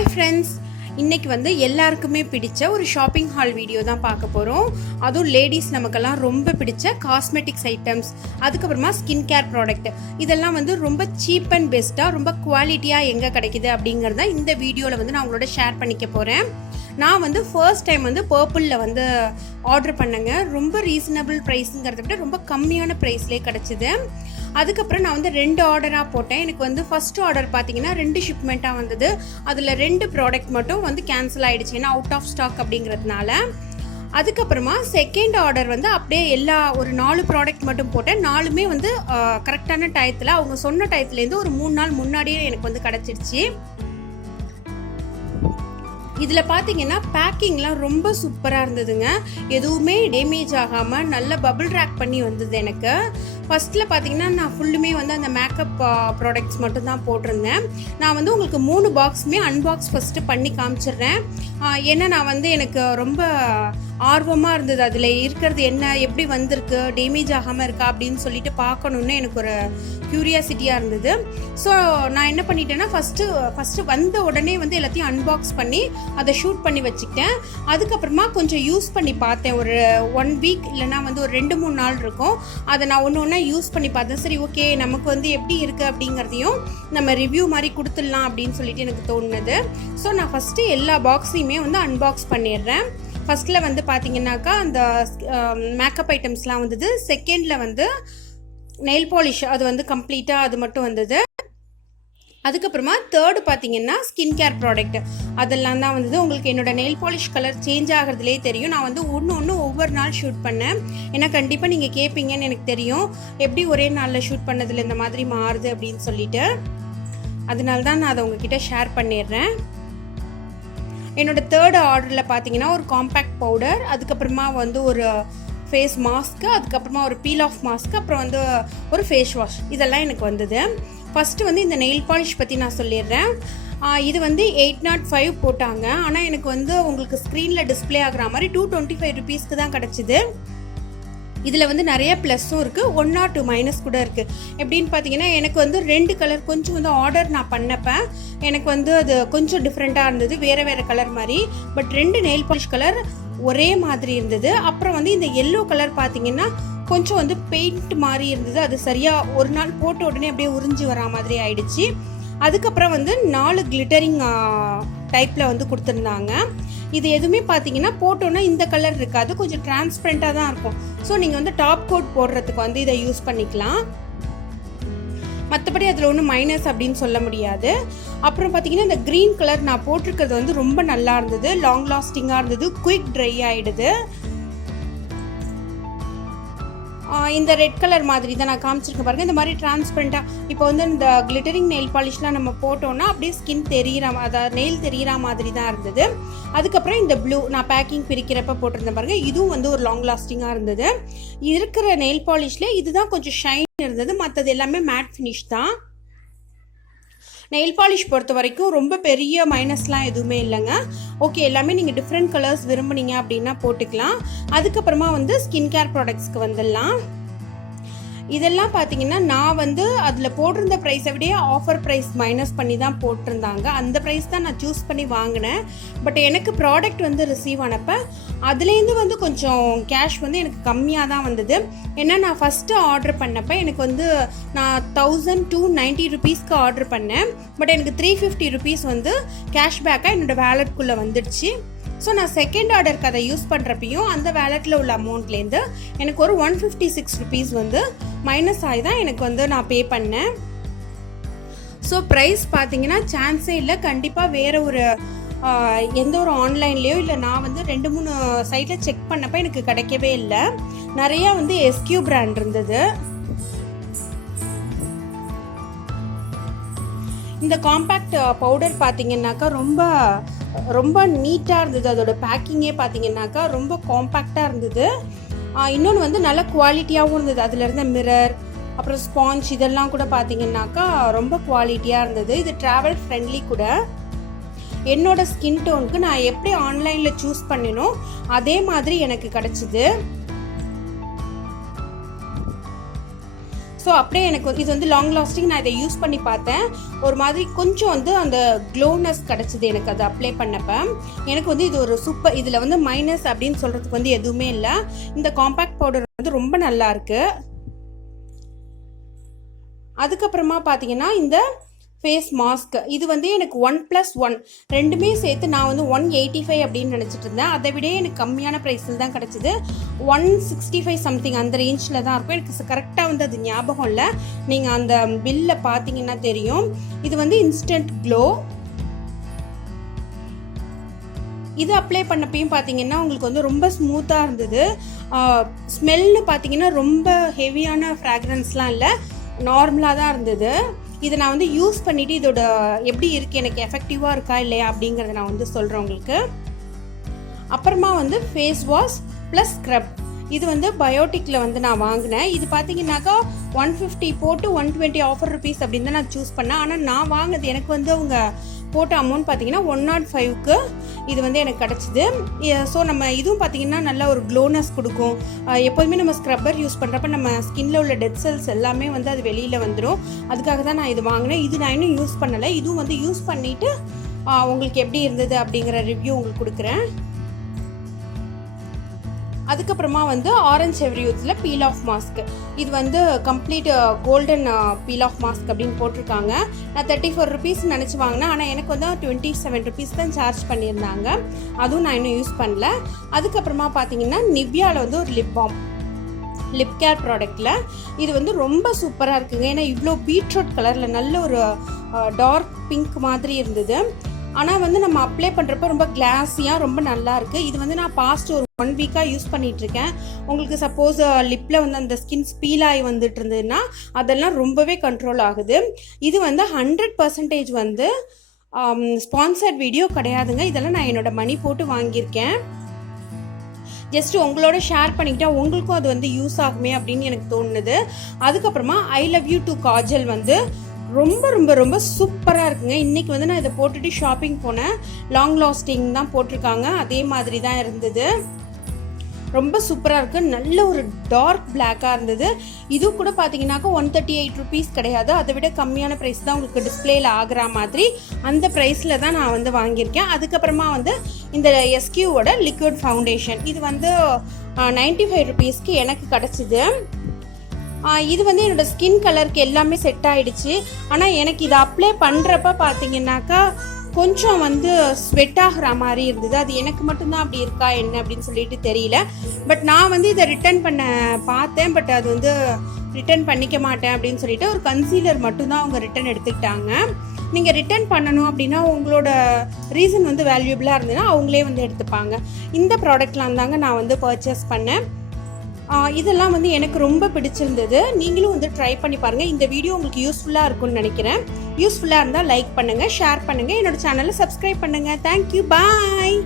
Hi friends, இன்றைக்கி வந்து எல்லாருக்குமே பிடிச்ச ஒரு ஷாப்பிங் ஹால் வீடியோ தான் பார்க்க போகிறோம். அதுவும் லேடிஸ் நமக்கெல்லாம் ரொம்ப பிடிச்ச காஸ்மெட்டிக்ஸ் ஐட்டம்ஸ், அதுக்கப்புறமா ஸ்கின் கேர் ப்ராடக்ட், இதெல்லாம் வந்து ரொம்ப சீப் அண்ட் பெஸ்ட்டாக ரொம்ப குவாலிட்டியாக எங்கே கிடைக்குது அப்படிங்கிறத இந்த வீடியோவில் வந்து நான் உங்களோட ஷேர் பண்ணிக்க போகிறேன். நான் வந்து ஃபர்ஸ்ட் டைம் வந்து பர்பிளில் வந்து ஆர்டர் பண்ணேங்க. ரொம்ப ரீசனபிள் ப்ரைஸுங்கிறத விட ரொம்ப கம்மியான ப்ரைஸ்லேயே கிடச்சிது. அதுக்கப்புறம் நான் வந்து 2 ஆர்டராக போட்டேன். எனக்கு வந்து ஃபர்ஸ்ட் ஆர்டர் பார்த்தீங்கன்னா 2 ஷிப்மெண்ட்டாக வந்தது. அதில் 2 ப்ராடக்ட் மட்டும் வந்து கேன்சல் ஆகிடுச்சு, ஏன்னா அவுட் ஆஃப் ஸ்டாக் அப்படிங்கிறதுனால. அதுக்கப்புறமா செகண்ட் ஆர்டர் வந்து அப்படியே ஒரு 4 ப்ராடக்ட் மட்டும் போட்டேன். 4மே வந்து கரெக்டான டயத்தில், அவங்க சொன்ன டயத்துலேருந்து ஒரு 3 நாள் முன்னாடியே எனக்கு வந்து கிடச்சிருச்சு. இதில் பார்த்தீங்கன்னா பேக்கிங்லாம் ரொம்ப சூப்பராக இருந்ததுங்க. எதுவுமே டேமேஜ் ஆகாமல் நல்ல பபிள் ரேக் பண்ணி வந்தது எனக்கு. ஃபஸ்ட்டில் பார்த்தீங்கன்னா நான் ஃபுல்லுமே வந்து அந்த மேக்கப் ப்ராடக்ட்ஸ் மட்டும் தான் போட்டிருந்தேன். நான் வந்து உங்களுக்கு 3 பாக்ஸுமே அன்பாக்ஸ் ஃபஸ்ட்டு பண்ணி காமிச்சிடுறேன். ஏன்னா நான் வந்து எனக்கு ரொம்ப ஆர்வமாக இருந்தது, அதில் இருக்கிறது என்ன, எப்படி வந்திருக்கு, டேமேஜ் ஆகாமல் இருக்கா அப்படின்னு சொல்லிட்டு பார்க்கணுன்னு எனக்கு ஒரு க்யூரியாசிட்டியாக இருந்தது. ஸோ நான் என்ன பண்ணிட்டேன்னா ஃபஸ்ட்டு வந்த உடனே வந்து எல்லாத்தையும் அன்பாக்ஸ் பண்ணி அதை ஷூட் பண்ணி வச்சுக்கிட்டேன். அதுக்கப்புறமா கொஞ்சம் யூஸ் பண்ணி பார்த்தேன். ஒரு 1 வீக் இல்லைனா வந்து ஒரு 2-3 நாள் இருக்கும். அதை நான் ஒன்று ஒன்றா யூஸ் பண்ணி பார்த்தேன். சரி, ஓகே, நமக்கு வந்து எப்படி இருக்குது அப்படிங்கிறதையும் நம்ம ரிவ்யூ மாதிரி கொடுத்துடலாம் அப்படின்னு சொல்லிட்டு எனக்கு தோணுது. ஸோ நான் ஃபஸ்ட்டு எல்லா பாக்ஸையுமே வந்து அன்பாக்ஸ் பண்ணிடுறேன். ஃபஸ்ட்டில் வந்து பார்த்தீங்கன்னாக்கா அந்த மேக்கப் ஐட்டம்ஸ்லாம் வந்தது. செகண்டில் வந்து நெயில் பாலிஷ், அது வந்து கம்ப்ளீட்டாக அது மட்டும் வந்தது. அதுக்கப்புறமா தேர்டு பார்த்தீங்கன்னா ஸ்கின் கேர் ப்ராடக்ட், அதெல்லாம் தான் வந்தது. உங்களுக்கு என்னோட நெயில் பாலிஷ் கலர் சேஞ்ச் ஆகிறதுலே தெரியும். நான் வந்து ஒன்று ஒவ்வொரு நாள் ஷூட் பண்ணேன். ஏன்னா கண்டிப்பாக நீங்கள் கேட்பீங்கன்னு எனக்கு தெரியும், எப்படி ஒரே நாளில் ஷூட் பண்ணதில் இந்த மாதிரி மாறுது அப்படின்னு சொல்லிட்டு. அதனால தான் நான் அதை உங்ககிட்ட ஷேர் பண்ணிடுறேன். என்னோட தேர்டு ஆர்டரில் பார்த்தீங்கன்னா ஒரு காம்பேக்ட் பவுடர், அதுக்கப்புறமா வந்து ஒரு ஃபேஸ் மாஸ்க்கு, அதுக்கப்புறமா ஒரு பீல் ஆஃப் மாஸ்க்கு, அப்புறம் வந்து ஒரு ஃபேஸ் வாஷ், இதெல்லாம் எனக்கு வந்தது. ஃபஸ்ட்டு வந்து இந்த நெயில் பாலிஷ் பற்றி நான் சொல்லிடுறேன். இது வந்து 805 போட்டாங்க. ஆனால் எனக்கு வந்து உங்களுக்கு ஸ்க்ரீனில் டிஸ்பிளே ஆகிற மாதிரி 225 ருபீஸ்க்கு தான் கிடச்சிது. இதில் வந்து நிறைய ப்ளஸ்ஸும் இருக்குது, 1 or 2 மைனஸ் கூட இருக்குது. எப்படின்னு பார்த்தீங்கன்னா எனக்கு வந்து 2 கலர் கொஞ்சம் வந்து ஆர்டர் நான் பண்ணப்போ எனக்கு வந்து அது கொஞ்சம் டிஃப்ரெண்ட்டாக இருந்தது, வேறு கலர் மாதிரி. பட் 2 நெயில் பாலிஷ் கலர் ஒரே மாதிரி இருந்தது. அப்புறம் வந்து இந்த எல்லோ கலர் பார்த்தீங்கன்னா கொஞ்சம் வந்து பெயிண்ட் மாதிரி இருந்தது. அது சரியாக ஒரு நாள் போட்ட உடனே அப்படியே உறிஞ்சி வரா மாதிரி ஆயிடுச்சு. அதுக்கப்புறம் வந்து 4 கிளிட்டரிங் டைப்பில் வந்து கொடுத்துருந்தாங்க. இது எதுவுமே பார்த்தீங்கன்னா போட்டோன்னா இந்த கலர் இருக்காது, கொஞ்சம் டிரான்ஸ்பரண்ட்டாக தான் இருக்கும். ஸோ நீங்கள் வந்து டாப் கோட் போடுறதுக்கு வந்து இதை யூஸ் பண்ணிக்கலாம். மற்றபடி அதில் ஒன்றும் மைனஸ் அப்படின்னு சொல்ல முடியாது. அப்புறம் பார்த்தீங்கன்னா இந்த க்ரீன் கலர் நான் போட்டிருக்கிறது வந்து ரொம்ப நல்லா இருந்தது, லாங் லாஸ்டிங்காக இருந்தது, குயிக் ட்ரை ஆகிடுது. இந்த ரெட் கலர் மாதிரி தான் நான் காமிச்சிருக்கேன் பாருங்கள். இந்த மாதிரி டிரான்ஸ்பரண்ட்டாக இப்போ வந்து இந்த கிளிட்டரிங் நெயில் பாலிஷ்லாம் நம்ம போட்டோன்னா அப்படியே ஸ்கின் அதாவது நெயில் தெரிகிற மாதிரி தான் இருந்தது. அதுக்கப்புறம் இந்த ப்ளூ நான் பேக்கிங் பிரிக்கிறப்ப போட்டிருந்தேன் பாருங்கள், இதுவும் வந்து ஒரு லாங் லாஸ்டிங்காக இருந்தது. இருக்கிற நெயில் பாலிஷ்லேயே இதுதான் கொஞ்சம் ஷைன் இருந்தது, மற்றது எல்லாமே மேட் ஃபினிஷ் தான். நெயில் பாலிஷ் பொறுத்த வரைக்கும் ரொம்ப பெரிய மைனஸ்லாம் எதுவுமே இல்லைங்க. ஓகே, எல்லாமே நீங்கள் டிஃப்ரெண்ட் கலர்ஸ் விரும்புனீங்க அப்படின்னா போட்டுக்கலாம். அதுக்கப்புறமா வந்து ஸ்கின் கேர் ப்ராடக்ட்ஸ்க்கு வந்துடலாம். இதெல்லாம் பார்த்தீங்கன்னா நான் வந்து அதில் போட்டிருந்த ப்ரைஸை விட ஆஃபர் ப்ரைஸ் மைனஸ் பண்ணி தான் போட்டிருந்தாங்க. அந்த ப்ரைஸ் தான் நான் சூஸ் பண்ணி வாங்கினேன். பட் எனக்கு ப்ராடக்ட் வந்து ரிசீவ் ஆனப்போ அதுலேருந்து வந்து கொஞ்சம் கேஷ் வந்து எனக்கு கம்மியாக தான் வந்தது. ஏன்னா நான் ஃபஸ்ட்டு ஆர்டர் பண்ணப்போ எனக்கு வந்து நான் 1290 ருபீஸ்க்கு ஆர்டர் பண்ணேன். பட் எனக்கு 350 ருபீஸ் வந்து கேஷ்பேக்காக என்னோடய வேலெட்குள்ளே வந்துடுச்சு. ஸோ நான் செகண்ட் ஆர்டருக்கு அதை யூஸ் பண்ணுறப்பையும் அந்த வேலெட்டில் உள்ள அமௌண்ட்லேருந்து எனக்கு ஒரு 156 ருபீஸ் வந்து மைனஸ் ஆகி தான் எனக்கு வந்து நான் பே பண்ணேன். ஸோ ப்ரைஸ் பார்த்தீங்கன்னா சான்ஸே இல்லை. கண்டிப்பாக வேறு ஒரு எந்த ஒரு ஆன்லைன்லேயோ இல்லை நான் வந்து 2-3 சைட்டில் செக் பண்ணப்போ எனக்கு கிடைக்கவே இல்லை. நிறையா வந்து எஸ்கியூ பிராண்ட் இருந்தது. இந்த காம்பேக்ட் பவுடர் பார்த்தீங்கன்னாக்கா ரொம்ப நீட்டாக இருந்தது. அதோட பேக்கிங்கே பார்த்தீங்கன்னாக்கா ரொம்ப காம்பேக்டாக இருந்தது. இன்னொன்று வந்து நல்ல குவாலிட்டியாகவும் இருந்தது. அதில் இருந்த மிரர், அப்புறம் ஸ்பாஞ்ச், இதெல்லாம் கூட பார்த்தீங்கன்னாக்கா ரொம்ப குவாலிட்டியாக இருந்தது. இது ட்ராவல் ஃப்ரெண்ட்லி கூட. என்னோட ஸ்கின் டோனுக்கு நான் எப்படி ஆன்லைனில் சூஸ் பண்ணினோ அதே மாதிரி எனக்கு கிடச்சிது. ஸோ ஸோ அப்படியே எனக்கு இது வந்து லாங் லாஸ்டிங். நான் இதை யூஸ் பண்ணி பார்த்தேன், ஒரு மாதிரி கொஞ்சம் வந்து அந்த க்ளோனஸ் கிடச்சிது எனக்கு அது அப்ளை பண்ணப்போ. எனக்கு வந்து இது ஒரு சூப்பர், இதில் வந்து மைனஸ் அப்படின்னு சொல்கிறதுக்கு வந்து எதுவுமே இல்லை. இந்த காம்பேக்ட் பவுடர் வந்து ரொம்ப நல்லா இருக்கு. அதுக்கப்புறமா பார்த்தீங்கன்னா இந்த ஃபேஸ் மாஸ்க், இது வந்து எனக்கு 1+1 ரெண்டுமே சேர்த்து நான் வந்து 185 அப்படின்னு நினச்சிட்டு இருந்தேன். அதை விட எனக்கு கம்மியான ப்ரைஸில் தான் கிடச்சிது. 165 சம்திங் அந்த ரேஞ்சில் தான் இருக்கும். எனக்கு கரெக்டாக வந்து அது ஞாபகம் இல்லை. நீங்கள் அந்த பில்லை பார்த்தீங்கன்னா தெரியும். இது வந்து இன்ஸ்டன்ட் க்ளோ. இது அப்ளை பண்ணப்பையும் பார்த்தீங்கன்னா உங்களுக்கு வந்து ரொம்ப ஸ்மூத்தாக இருந்தது. ஸ்மெல்னு பார்த்தீங்கன்னா ரொம்ப ஹெவியான ஃப்ராக்ரன்ஸ்லாம் இல்லை, நார்மலாக தான் இருந்தது. இதை நான் வந்து யூஸ் பண்ணிவிட்டு இதோட எப்படி இருக்குது, எனக்கு எஃபெக்டிவாக இருக்கா இல்லையா அப்படிங்கிறத நான் வந்து சொல்கிறேன் உங்களுக்கு. அப்புறமா வந்து ஃபேஸ் வாஷ் ப்ளஸ் ஸ்க்ரப், இது வந்து பயோட்டிக்கில் வந்து நான் வாங்கினேன். இது பார்த்தீங்கன்னாக்கா 150 போட்டு 120 ஆஃபர் ருபீஸ் அப்படின்னு தான் நான் சூஸ் பண்ணேன். ஆனால் நான் வாங்கினது எனக்கு வந்து அவங்க போட்ட அமௌண்ட் பார்த்தீங்கன்னா 105க்கு இது வந்து எனக்கு கிடச்சிது. ஸோ நம்ம இதுவும் பார்த்தீங்கன்னா நல்ல ஒரு க்ளோனஸ் கொடுக்கும். எப்போதுமே நம்ம ஸ்க்ரப்பர் யூஸ் பண்ணுறப்ப நம்ம ஸ்கின்ல உள்ள டெட் செல்ஸ் எல்லாமே வந்து அது வெளியில் வந்துடும். அதுக்காக தான் நான் இது வாங்கினேன். இது நான் இன்னும் யூஸ் பண்ணலை. இதுவும் வந்து யூஸ் பண்ணிவிட்டு உங்களுக்கு எப்படி இருந்தது அப்படிங்கிற ரிவ்யூ உங்களுக்கு கொடுக்குறேன். அதுக்கப்புறமா வந்து ஆரஞ்ச் எவ்ரி யூத்தில் பீல் ஆஃப் மாஸ்க், இது வந்து complete golden peel off mask அப்படின்னு போட்டிருக்காங்க. நான் 34 ருபீஸ் நினச்சி வாங்கினேன், ஆனால் எனக்கு வந்து 27 ருபீஸ் தான் சார்ஜ் பண்ணியிருந்தாங்க. அதுவும் நான் இன்னும் யூஸ் பண்ணல. அதுக்கப்புறமா பார்த்தீங்கன்னா நிவ்யாவில் வந்து ஒரு லிப் பாம், லிப் கேர் ப்ராடக்டில் இது வந்து ரொம்ப சூப்பராக இருக்குங்க. ஏன்னா இவ்வளோ பீட்ரூட் கலரில் நல்ல ஒரு டார்க் பிங்க் மாதிரி இருந்தது. ஆனால் வந்து நம்ம அப்ளை பண்ணுறப்ப ரொம்ப கிளாஸியாக ரொம்ப நல்லா இருக்குது. இது வந்து நான் பாஸ்ட் ஒரு 1 வீக்காக யூஸ் பண்ணிகிட்ருக்கேன். உங்களுக்கு சப்போஸ் லிப்பில் வந்து அந்த ஸ்கின் ஸ்பீல் ஆகி வந்துட்டு இருந்ததுன்னா அதெல்லாம் ரொம்பவே கண்ட்ரோல் ஆகுது. இது வந்து 100% வந்து ஸ்பான்சர்ட் வீடியோ கிடையாதுங்க. இதெல்லாம் நான் என்னோட மணி போட்டு வாங்கியிருக்கேன். ஜஸ்ட் உங்களோட ஷேர் பண்ணிக்கிட்டா உங்களுக்கும் அது வந்து யூஸ் ஆகுமே அப்படின்னு எனக்கு தோணுது. அதுக்கப்புறமா I love you to Kajal வந்து ரொம்ப ரொம்ப ரொம்ப சூப்பராக இருக்குங்க. இன்றைக்கி வந்து நான் இதை போட்டுட்டு ஷாப்பிங் போனேன். லாங் லாஸ்டிங் தான் போட்டிருக்காங்க, அதே மாதிரி தான் இருந்தது. ரொம்ப சூப்பராக இருக்குது. நல்ல ஒரு டார்க் பிளாக்காக இருந்தது. இது கூட பார்த்தீங்கன்னாக்கா 138 ருபீஸ் கிடையாது, அதை விட கம்மியான ப்ரைஸ் தான் உங்களுக்கு டிஸ்பிளேயில் ஆகிற மாதிரி அந்த ப்ரைஸில் தான் நான் வந்து வாங்கியிருக்கேன். அதுக்கப்புறமா வந்து இந்த எஸ்கியூவோட லிக்விட் ஃபவுண்டேஷன், இது வந்து 95 ருபீஸ்க்கு எனக்கு கிடச்சிது. இது வந்து என்னோடய ஸ்கின் கலருக்கு எல்லாமே செட் ஆகிடுச்சு. ஆனால் எனக்கு இதை அப்ளை பண்ணுறப்ப பார்த்தீங்கன்னாக்கா கொஞ்சம் வந்து ஸ்வெட் ஆகிற மாதிரி இருந்தது. அது எனக்கு மட்டும்தான் அப்படி இருக்கா என்ன அப்படின்னு சொல்லிட்டு தெரியல. பட் நான் வந்து இதை ரிட்டர்ன் பண்ண பார்த்தேன், பட் அது வந்து ரிட்டர்ன் பண்ணிக்க மாட்டேன் அப்படின்னு சொல்லிட்டு ஒரு கன்சீலர் மட்டும்தான் அவங்க ரிட்டர்ன் எடுத்துக்கிட்டாங்க. நீங்கள் ரிட்டர்ன் பண்ணணும் அப்படின்னா உங்களோட ரீசன் வந்து வேல்யூபிளாக இருந்ததுன்னா அவங்களே வந்து எடுத்துப்பாங்க. இந்த ப்ராடக்ட்லாம் தாங்க நான் வந்து பர்ச்சேஸ் பண்ணேன். இதெல்லாம் வந்து எனக்கு ரொம்ப பிடிச்சிருந்தது. நீங்களும் வந்து ட்ரை பண்ணி பாருங்கள். இந்த வீடியோ உங்களுக்கு யூஸ்ஃபுல்லாக இருக்கும்னு நினைக்கிறேன். யூஸ்ஃபுல்லாக இருந்தால் லைக் பண்ணுங்கள், ஷேர் பண்ணுங்கள், என்னோட சேனலை சப்ஸ்கிரைப் பண்ணுங்கள். தேங்க்யூ, பாய்.